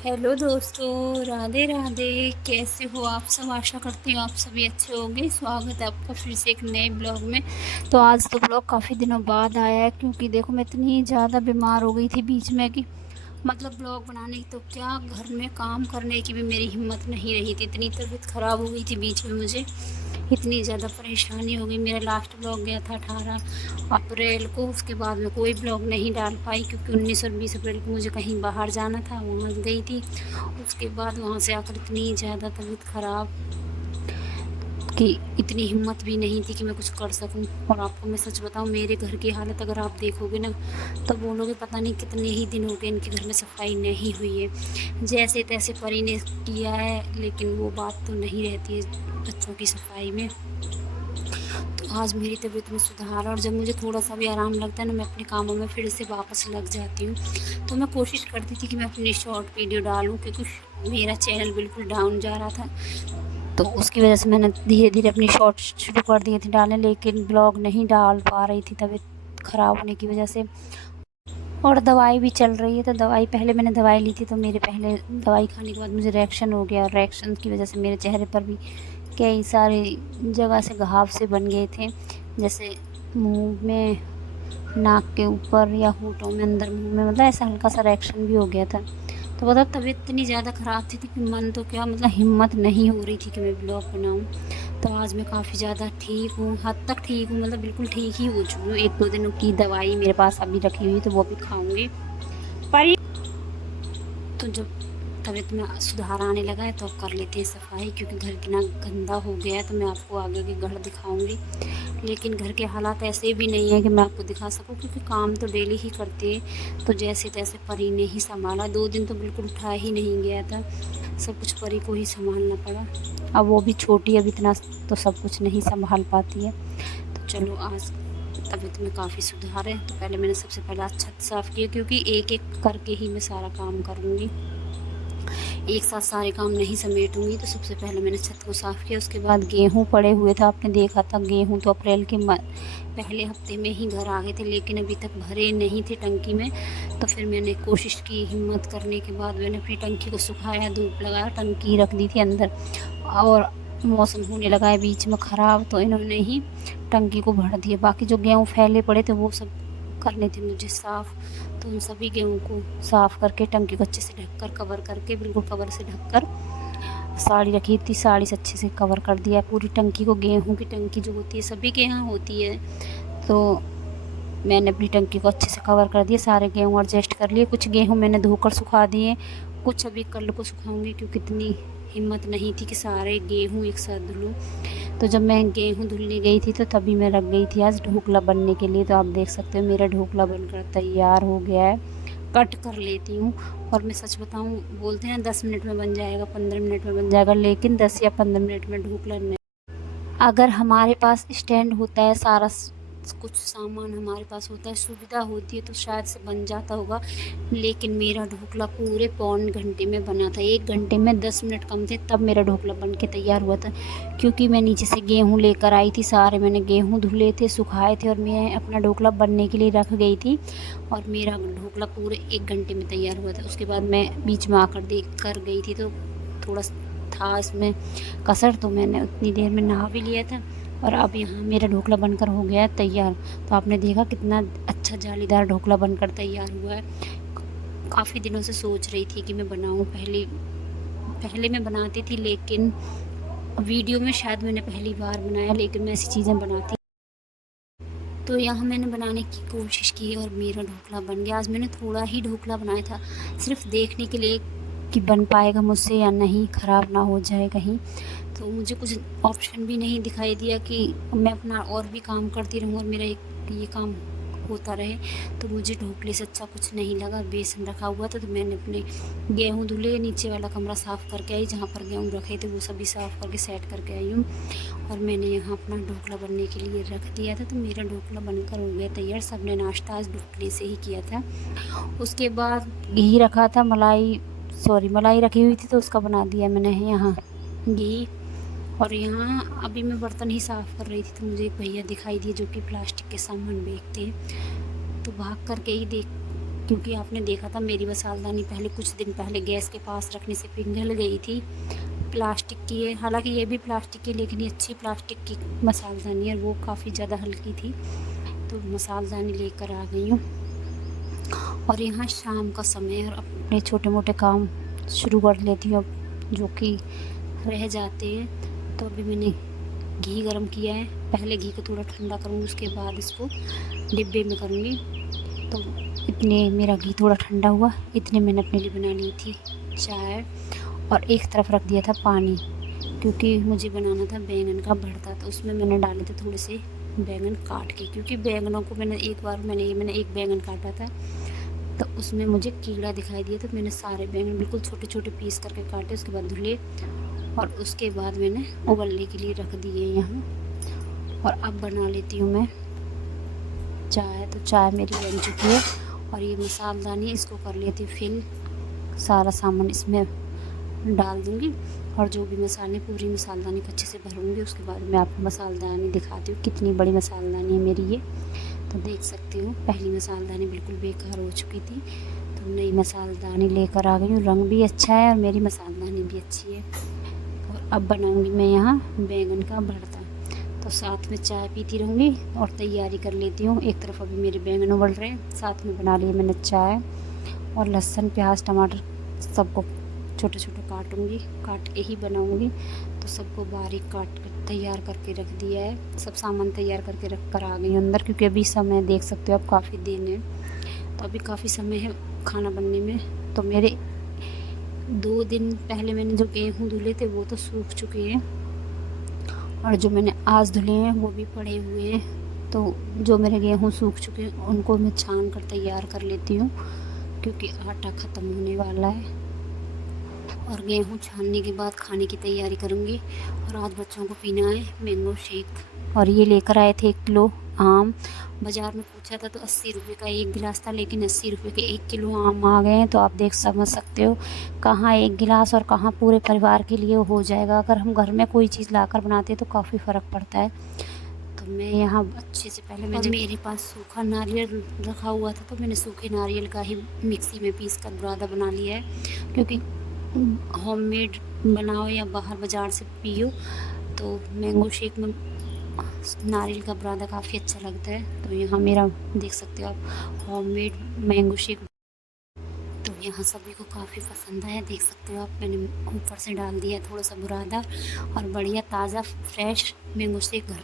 Hello दोस्तों, राधे राधे। कैसे हो आप सब? आशा करती हूँ आप सभी अच्छे होंगे। स्वागत है आपका फिर से एक नए ब्लॉग में। तो आज तो ब्लॉग काफ़ी दिनों बाद आया है, क्योंकि देखो मैं इतनी ज़्यादा बीमार हो गई थी बीच में कि मतलब ब्लॉग बनाने की तो क्या, घर में काम करने की भी मेरी हिम्मत नहीं रही थी। इतनी तबीयत ख़राब हो गई थी बीच में मुझे, इतनी ज़्यादा परेशानी हो गई। मेरा लास्ट ब्लॉग गया था 18 अप्रैल को। उसके बाद में कोई ब्लॉग नहीं डाल पाई, क्योंकि 19 और 20 अप्रैल को मुझे कहीं बाहर जाना था, वहाँ गई थी। उसके बाद वहाँ से आकर इतनी ज़्यादा तबीयत ख़राब कि इतनी हिम्मत भी नहीं थी कि मैं कुछ कर सकूं। और आपको मैं सच बताऊं, मेरे घर की हालत अगर आप देखोगे ना तो बोलोगे पता नहीं कितने ही दिन हो गए इनके घर में सफाई नहीं हुई है। जैसे तैसे परी ने किया है, लेकिन वो बात तो नहीं रहती है बच्चों की सफाई में। तो आज मेरी तबीयत में सुधार है, और जब मुझे थोड़ा सा भी आराम लगता है ना, मैं अपने कामों में फिर से वापस लग जाती हूँ। तो मैं कोशिश करती थी कि मैं अपनी शॉर्ट वीडियो डालूँ, क्योंकि मेरा चैनल बिल्कुल डाउन जा रहा था। तो उसकी वजह से मैंने धीरे धीरे अपनी शॉर्ट्स शुरू कर दिए थे डालने, लेकिन ब्लॉग नहीं डाल पा रही थी तबीयत ख़राब होने की वजह से। और दवाई भी चल रही है, तो दवाई पहले मैंने दवाई ली थी, तो मेरे पहले दवाई खाने के बाद मुझे रिएक्शन हो गया, और रिएक्शन की वजह से मेरे चेहरे पर भी कई सारे जगह से घाव से बन गए थे। जैसे मुंह में, नाक के ऊपर या होठों में, अंदर मुंह में, मतलब ऐसा हल्का सा रिएक्शन भी हो गया था। तो मतलब तबीयत इतनी ज़्यादा ख़राब थी कि मन तो क्या, मतलब हिम्मत नहीं हो रही थी कि मैं ब्लॉग बनाऊँ। तो आज मैं काफ़ी ज़्यादा ठीक हूँ, हद तक ठीक हूँ, मतलब बिल्कुल ठीक ही हो चुकी हूँ। 1-2 दिनों की दवाई मेरे पास अभी रखी हुई है, तो वो भी खाऊँगी। पर ये तो जब तबीयत में सुधार आने लगा है तो अब कर लेते हैं सफाई, क्योंकि घर कितना गंदा हो गया है। तो मैं आपको आगे के घर दिखाऊंगी, लेकिन घर के हालात ऐसे भी नहीं है कि मैं आपको दिखा सकूं, क्योंकि काम तो डेली ही करते हैं। तो जैसे तैसे परी ने ही संभाला। 2 दिन तो बिल्कुल उठा ही नहीं गया था, सब कुछ परी को ही संभालना पड़ा। अब वो भी छोटी, अब इतना तो सब कुछ नहीं संभाल पाती है। तो चलो, आज तबीयत में काफ़ी सुधार है। तो पहले मैंने सबसे पहले आज छत साफ़ किया, क्योंकि एक एक करके ही मैं सारा काम करूँगी, एक साथ सारे काम नहीं समेटूंगी। तो सबसे पहले मैंने छत को साफ़ किया। उसके बाद गेहूँ पड़े हुए थे, आपने देखा था। गेहूँ तो अप्रैल के पहले हफ्ते में ही घर आ गए थे, लेकिन अभी तक भरे नहीं थे टंकी में। तो फिर मैंने कोशिश की, हिम्मत करने के बाद मैंने अपनी टंकी को सुखाया, धूप लगाया, टंकी रख दी थी अंदर। और मौसम होने लगा है बीच में ख़राब, तो इन्होंने ही टंकी को भर दिया। बाकी जो गेहूँ फैले पड़े थे वो सब करने थे मुझे साफ़। तो उन सभी गेहूँ को साफ़ करके टंकी को अच्छे से ढककर, कवर करके, बिल्कुल कवर से ढककर, साड़ी रखी थी, साड़ी से अच्छे से कवर कर दिया पूरी टंकी को। गेहूँ की टंकी जो होती है, सभी के यहाँ होती है, तो मैंने अपनी टंकी को अच्छे से कवर कर दिया। सारे गेहूँ एडजस्ट कर लिए। कुछ गेहूँ मैंने धोकर सुखा दिए, कुछ अभी कल को सुखाऊंगी, क्योंकि इतनी हिम्मत नहीं थी कि सारे गेहूँ एक साथ धुलूँ। तो जब मैं गेहूँ धुलने गई थी तो तभी मैं रख गई थी आज ढोकला बनने के लिए। तो आप देख सकते हो मेरा ढोकला बनकर तैयार हो गया है। कट कर लेती हूँ। और मैं सच बताऊँ, बोलते हैं 10 मिनट में बन जाएगा, 15 मिनट में बन जाएगा, लेकिन 10 या 15 मिनट में ढोकला नहीं। अगर हमारे पास स्टैंड होता है, सारा कुछ सामान हमारे पास होता है, सुविधा होती है, तो शायद से बन जाता होगा। लेकिन मेरा ढोकला पूरे पौन घंटे में बना था। 1 घंटे में 10 मिनट कम थे, तब मेरा ढोकला बन के तैयार हुआ था। क्योंकि मैं नीचे से गेहूँ लेकर आई थी, सारे मैंने गेहूँ धुले थे, सुखाए थे, और मैं अपना ढोकला बनने के लिए रख गई थी। और मेरा ढोकला पूरे 1 घंटे में तैयार हुआ था। उसके बाद मैं बीच में आकर देख कर गई थी, तो थोड़ा था इसमें कसर, तो मैंने उतनी देर में नहा भी लिया था। और अब यहाँ मेरा ढोकला बनकर हो गया है तैयार। तो आपने देखा कितना अच्छा जालीदार ढोकला बनकर तैयार हुआ है। काफ़ी दिनों से सोच रही थी कि मैं बनाऊँ। पहले पहले मैं बनाती थी, लेकिन वीडियो में शायद मैंने पहली बार बनाया, लेकिन मैं ऐसी चीज़ें बनाती। तो यहाँ मैंने बनाने की कोशिश की और मेरा ढोकला बन गया। आज मैंने थोड़ा ही ढोकला बनाया था, सिर्फ देखने के लिए कि बन पाएगा मुझसे या नहीं, ख़राब ना हो जाए कहीं। तो मुझे कुछ ऑप्शन भी नहीं दिखाई दिया कि मैं अपना और भी काम करती रहूँ और मेरा एक ये काम होता रहे। तो मुझे ढोकले से अच्छा कुछ नहीं लगा। बेसन रखा हुआ था, तो मैंने अपने गेहूँ धुले, नीचे वाला कमरा साफ़ करके आई, जहाँ पर गेहूँ रखे थे वो सभी साफ़ करके सेट करके आई हूँ। और मैंने यहाँ अपना ढोकला बनने के लिए रख दिया था। तो मेरा ढोकला बनकर हो गया तैयार। सबने नाश्ता आज ढोकले से ही किया था। उसके बाद घी रखा था, मलाई रखी हुई थी, तो उसका बना दिया मैंने यहाँ घी। और यहाँ अभी मैं बर्तन ही साफ़ कर रही थी, तो मुझे एक भैया दिखाई दिए जो कि प्लास्टिक के सामान बेचते हैं। तो भाग करके ही देख क्योंकि आपने देखा था मेरी मसालदानी पहले कुछ दिन पहले गैस के पास रखने से पिघल गई थी। प्लास्टिक की है, हालांकि ये भी प्लास्टिक की, लेकिन ये अच्छी प्लास्टिक की मसालदानी है, वो काफ़ी ज़्यादा हल्की थी। तो मसालदानी लेकर आ गई हूँ। और यहाँ शाम का समय है और अपने छोटे मोटे काम शुरू कर लेती हूँ अब, जो कि रह जाते हैं। तो अभी मैंने घी गरम किया है, पहले घी को थोड़ा ठंडा करूँगी, उसके बाद इसको डिब्बे में करूँगी। तो इतने मेरा घी थोड़ा ठंडा हुआ, इतने मैंने अपने लिए बना ली थी चाय, और एक तरफ रख दिया था पानी, क्योंकि मुझे बनाना था बैंगन का भरता। तो उसमें मैंने डाले थे थोड़े से बैंगन काट के, क्योंकि बैंगनों को मैंने एक बैंगन काटा था, तो उसमें मुझे कीड़ा दिखाई दिया। तो मैंने सारे बैंगन बिल्कुल छोटे छोटे पीस करके काटे, उसके बाद धुले और उसके बाद मैंने उबलने के लिए रख दिए यहाँ। और अब बना लेती हूँ मैं चाय। तो चाय मेरी बन चुकी है और ये मसालदानी, इसको कर लेती हूँ फिल, सारा सामान इसमें डाल दूँगी और जो भी मसाले, पूरी मसालदानी को अच्छे से भरूँगी। उसके बाद मैं आपको मसालदानी दिखाती हूँ, कितनी बड़ी मसालदानी है मेरी ये। तो देख सकते हो पहली मसालदानी बिल्कुल बेकार हो चुकी थी, तो नई मसालदानी लेकर आ गई हूँ। रंग भी अच्छा है और मेरी मसालदानी भी अच्छी है। और अब बनाऊँगी मैं यहाँ बैंगन का भरता। तो साथ में चाय पीती रहूँगी और तैयारी कर लेती हूँ। एक तरफ अभी मेरे बैंगन उबल रहे हैं, साथ में बना लिए मैंने चाय। और लहसुन प्याज टमाटर सबको छोटे छोटे काटूँगी, काट के ही बनाऊँगी। तो सबको बारीक काट कर तैयार करके रख दिया है, सब सामान तैयार करके रख कर आ गई हूँ अंदर, क्योंकि अभी समय देख सकते हो आप काफ़ी दिन है, तो अभी काफ़ी समय है खाना बनने में। तो मेरे 2 दिन पहले मैंने जो गेहूँ धुले थे वो तो सूख चुके हैं, और जो मैंने आज धुले हैं वो भी पड़े हुए हैं। तो जो मेरे गेहूँ सूख चुके हैं उनको मैं छान कर तैयार कर लेती हूँ, क्योंकि आटा ख़त्म होने वाला है। और गेहूँ छानने के बाद खाने की तैयारी करूँगी। और आज बच्चों को पीना है मैंगो शेक। और ये लेकर आए थे 1 किलो आम। बाज़ार में पूछा था तो 80 रुपये का 1 गिलास था, लेकिन 80 रुपये के 1 किलो आम आ गए हैं। तो आप समझ सकते हो कहाँ 1 गिलास और कहाँ पूरे परिवार के लिए हो जाएगा। अगर हम घर में कोई चीज़ लाकर बनाते हैं तो काफ़ी फ़र्क पड़ता है। तो मैं यहाँ अच्छे से पहले, और मेरे पास सूखा नारियल रखा हुआ था, तो मैंने सूखे नारियल का ही मिक्सी में पीस कर बुरादा बना लिया है। क्योंकि होममेड बनाओ या बाहर बाज़ार से पियो, तो मैंगो शेक में नारियल का बुरादा काफ़ी अच्छा लगता है। तो यहाँ मेरा देख सकते हो आप होममेड मैंगो शेक, तो यहाँ सभी को काफ़ी पसंद आया। देख सकते हो आप, मैंने ऊपर से डाल दिया थोड़ा सा बुरादा और बढ़िया ताज़ा फ्रेश मैंगो शेक घर